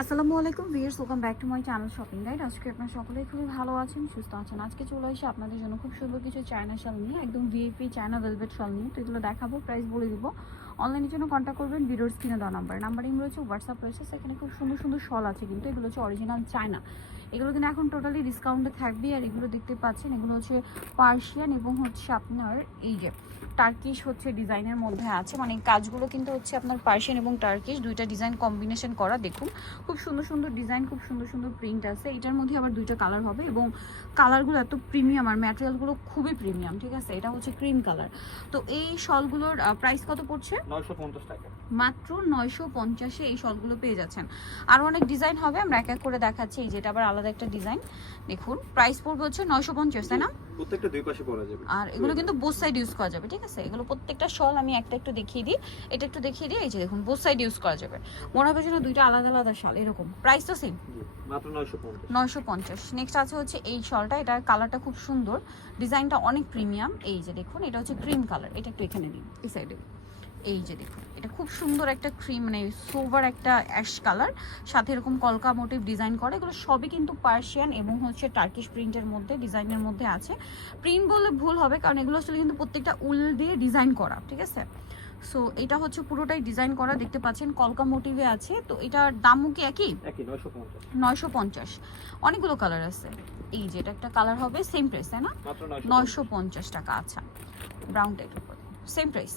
আসসালামু আলাইকুম viewers welcome back to my channel shopping guide. আজকে আপনার সকলেই খুবই ভালো আছেন, সুস্থ আছেন। আজকে চলে এসে আপনাদের জন্য খুব সুন্দর কিছু চায়না শাল নিয়ে, একদম ভিআইপি চায়না ভেলভেট শাল নিয়ে। তো এগুলো দেখাবো প্রাইস বলে দিব। অনলাইনের জন্য কন্ট্যাক্ট করবেন ভিডিওর স্ক্রিনে দেওয়া নাম্বার নাম্বারিং রয়েছে হোয়াটসঅ্যাপ রয়েছে, সেখানে খুব সুন্দর সুন্দর শল আছে কিন্তু এগুলো হচ্ছে অরিজিনাল চায়না এগুলো কিন্তু এখন টোটালি ডিসকাউন্টে থাকবে আর এগুলো দেখতে পাচ্ছেন, এগুলো হচ্ছে পার্সিয়ান এবং হচ্ছে আপনার এই যে টার্কিশ হচ্ছে ডিজাইনের মধ্যে আছে। মানে কাজগুলো কিন্তু হচ্ছে আপনার পার্সিয়ান এবং টার্কিশ দুইটা ডিজাইন কম্বিনেশন করা। দেখুন, খুব সুন্দর সুন্দর ডিজাইন খুব সুন্দর সুন্দর প্রিন্ট আছে। এটার মধ্যে আবার দুইটা কালার হবে এবং কালারগুলো এত প্রিমিয়াম আর ম্যাটেরিয়ালগুলো খুবই প্রিমিয়াম ঠিক আছে? এটা হচ্ছে ক্রিম কালার তো এই শলগুলোর প্রাইস কত পড়ছে? টাকা। মাত্র নয়শো পঞ্চাশে এই শলগুলো পেয়ে যাচ্ছেন। আরও অনেক ডিজাইন হবে আমরা এক এক করে দেখাচ্ছি। এই যেটা আবার আলাদা একটা ডিজাইন। দেখুন প্রাইস পড়বে হচ্ছে নয়শো পঞ্চাশ তাই না? প্রত্যেকটা দুই পাশে পরা যাবে। আর এগুলো কিন্তু বোথ সাইড ইউজ করা যাবে ঠিক আছে? এগুলো প্রত্যেকটা শল আমি একটা একটু দেখিয়ে দিই। এটা একটু দেখিয়ে দিই এই যে দেখুন বোথ সাইড ইউজ করা যাবে। মনে হবে যেন দুইটা আলাদা আলাদা শাল এরকম। প্রাইস তো সেম মাত্র নয়শো পঞ্চাশ। নয়শো পঞ্চাশ। নেক্সট আছে হচ্ছে এই শলটা। এটার কালারটা খুব সুন্দর। ডিজাইনটা অনেক প্রিমিয়াম এই যে দেখুন, এটা হচ্ছে ক্রিম কালার এটা এই যে দেখুন, এটা খুব সুন্দর একটা ক্রিম মানে সোভার একটা অ্যাশ কালার সাথে এরকম কলকা মোটিভ ডিজাইন করে। এগুলো সবই কিন্তু পার্সিয়ান এবং হচ্ছে টার্কিশ প্রিন্টের মধ্যে ডিজাইনের মধ্যে আছে। প্রিন্ট বললে ভুল হবে, কারণ এগুলো আসলে কিন্তু প্রত্যেকটা উল দিয়ে ডিজাইন করা, ঠিক আছে? সো এটা হচ্ছে পুরোটাই ডিজাইন করা দেখতে পাচ্ছেন কলকা মোটিভে আছে। তো এটার দামও কি একই? নয়শো পঞ্চাশ। অনেকগুলো কালার আছে। এই যে এটা একটা কালার হবে সেম প্রাইস তাই না? মাত্র নয়শো পঞ্চাশ টাকা আচ্ছা। ব্রাউন টাইপের সেম প্রাইস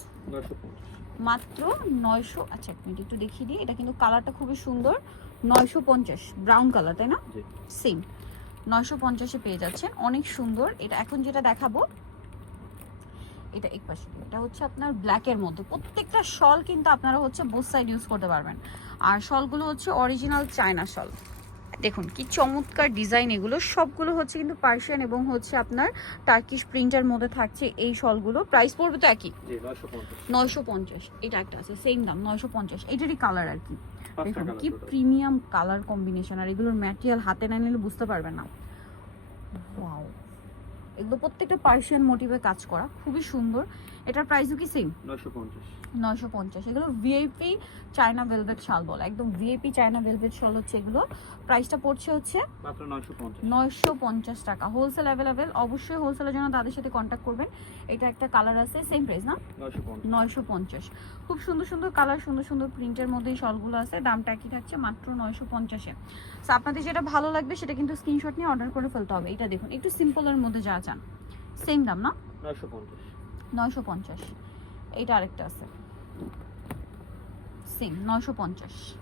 মাত্র নয়শো আচ্ছা এক মিনিট একটু দেখিয়ে দিই। এটা কিন্তু কালারটা খুবই সুন্দর। নয়শো পঞ্চাশ ব্রাউন কালার তাই না? জি। সেম নয়শো পঞ্চাশে পেয়ে যাচ্ছেন। অনেক সুন্দর। এটা এখন যেটা দেখাবো এটা এক পাশে এটা হচ্ছে আপনার ব্ল্যাকের মধ্যে। প্রত্যেকটা শল কিন্তু আপনারা হচ্ছে বোথ সাইড ইউজ করতে পারবেন। আর শলগুলো হচ্ছে অরিজিনাল চায়না শল। দেখুন কি চমৎকার ডিজাইন এগুলো। সবগুলো হচ্ছে কিন্তু পার্সিয়ান এবং হচ্ছে আপনার টার্কিশ প্রিন্টের মধ্যে থাকছে এই শলগুলো। প্রাইস পড়বে তো একই? নয়শো পঞ্চাশ। এটা একটা আছে সেম দাম নয়শো পঞ্চাশ। এটারই কালার আর কি। দেখুন কি প্রিমিয়াম কালার কম্বিনেশন আর এগুলোর ম্যাটেরিয়াল হাতে না নিলে বুঝতে পারবেন না। ওয়াও এগুলো প্রত্যেকটা পার্সিয়ান মোটিভে কাজ করা খুবই সুন্দর। এটার প্রাইসও কি সেম নয়শো পঞ্চাশ। এগুলো ভিআইপি চায়না ভেলভেট শাল বলে। একদম ভিআইপি চায়না ভেলভেট শাল হচ্ছে এগুলো। প্রাইসটা পড়ছে হচ্ছে মাত্র নয়শো পঞ্চাশ। টাকা। হোলসেল অ্যাভেলেবেল অবশ্যই হোলসেলের জন্য তাদের সাথে কন্ট্যাক্ট করবেন। এটা একটা কালার আছে সেম প্রাইস না? নয়শো পঞ্চাশ। খুব সুন্দর সুন্দর কালার সুন্দর সুন্দর প্রিন্টের মধ্যে এই শলগুলো আছে। দামটা একই থাকছে মাত্র নয়শো পঞ্চাশে। আপনাদের যেটা ভালো লাগবে সেটা কিন্তু স্ক্রিনশট নিয়ে অর্ডার করে ফেলতে হবে। এটা দেখুন একটু সিম্পলের মধ্যে যা চান। সেম দাম না? নয়শো পঞ্চাশ। নয়শো পঞ্চাশ। এইটা আরেকটা আছে। সেম নয়শো পঞ্চাশ।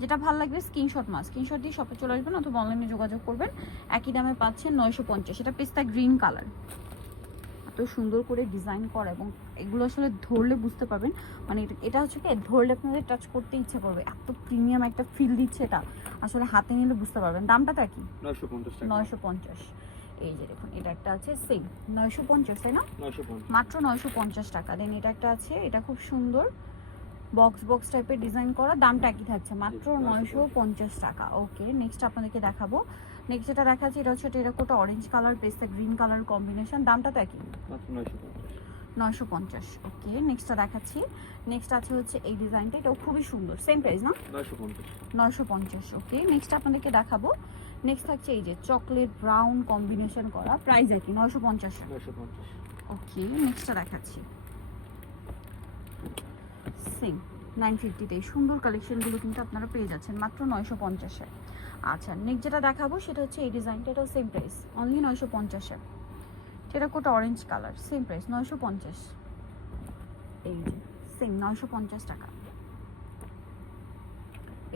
যেটা ভালো লাগবে স্ক্রিনশট মাস স্ক্রিনশট দিয়ে শপে চলে আসবেন অথবা অনলাইনে যোগাযোগ করবেন। একই দামে পাচ্ছেন নয়শো পঞ্চাশ। এটা পেস্তা গ্রিন কালার এত সুন্দর করে ডিজাইন করা এবং এগুলো আসলে ধরলে বুঝতে পারবেন। মানে এটা- এটা হচ্ছে কি ধরলে আপনাদের টাচ করতে ইচ্ছে করবে। এত প্রিমিয়াম একটা ফিল দিচ্ছে এটা। আসলে হাতে নিলে বুঝতে পারবেন। দামটা তো একই। নয়শো পঞ্চাশ নয়শো পঞ্চাশ। এই যে দেখুন এটা একটা আছে সেম নয়শো পঞ্চাশ তাই না? মাত্র নয়শো পঞ্চাশ টাকা। দেন এটা একটা আছে এটা খুব সুন্দর বক্স বক্স টাইপের ডিজাইন করা দামটা একই থাকছে মাত্র নয়শো পঞ্চাশ। টাকা। ওকে নেক্সট আপনাদেরকে দেখাবো। নেক্সট যেটা দেখাচ্ছি এটা হচ্ছে টেরাকোটা অরেঞ্জ কালার পেস্তা গ্রিন কালার কম্বিনেশন দামটা তো একই। নয়শো পঞ্চাশ। ওকে নেক্সটটা দেখাচ্ছি। নেক্সট আছে হচ্ছে এই ডিজাইনটা এটাও খুবই সুন্দর। সেম প্রাইস না? নয়শো পঞ্চাশ। ওকে। নেক্সট আপনাদেরকে দেখাবো। নেক্সট থাকছে এই যে চকলেট ব্রাউন কম্বিনেশন করা। প্রাইস নয়শো পঞ্চাশ। নয়শো পঞ্চাশ। ওকে নেক্সটটা দেখাচ্ছি। সেম নাইন ফিফটিতে সুন্দর কালেকশনগুলো কিন্তু আপনারা পেয়ে যাচ্ছেন মাত্র নয়শো পঞ্চাশে। আচ্ছা নেক্সট যেটা দেখাবো সেটা হচ্ছে এই ডিজাইনটা এটাও সেম প্রাইস অনলি নয়শো পঞ্চাশে। সেটা কোটা অরেঞ্জ কালার সেম প্রাইস নয়শো পঞ্চাশ। এই যে সেম নয়শো পঞ্চাশ টাকা।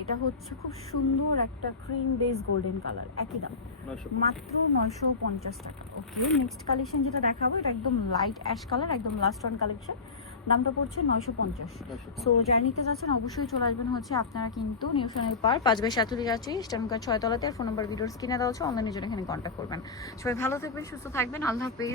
এটা হচ্ছে খুব সুন্দর একটা ক্রিম বেস গোল্ডেন কালার একই দাম। মাত্র নয়শো পঞ্চাশ টাকা। ওকে নেক্সট কালেকশন যেটা দেখাবো এটা একদম লাইট অ্যাশ কালার একদম লাস্ট ওয়ান কালেকশন দামটা পড়ছে নয়শো পঞ্চাশ। সো জার্নিতে নিতে যাচ্ছেন অবশ্যই চলে আসবেন হচ্ছে আপনারা কিন্তু নিউ সোনাল পার্ক পাঁচ বাই সাতুরি যাচ্ছি স্টানকার ছয়তলাতে আর ফোন নাম্বার ভিডিওর স্ক্রিনে দেওয়া হচ্ছে অনলাইনের জন্য এখানে কন্ট্যাক্ট করবেন। সবাই ভালো থাকবেন সুস্থ থাকবেন আল্লাহ হাফেজ।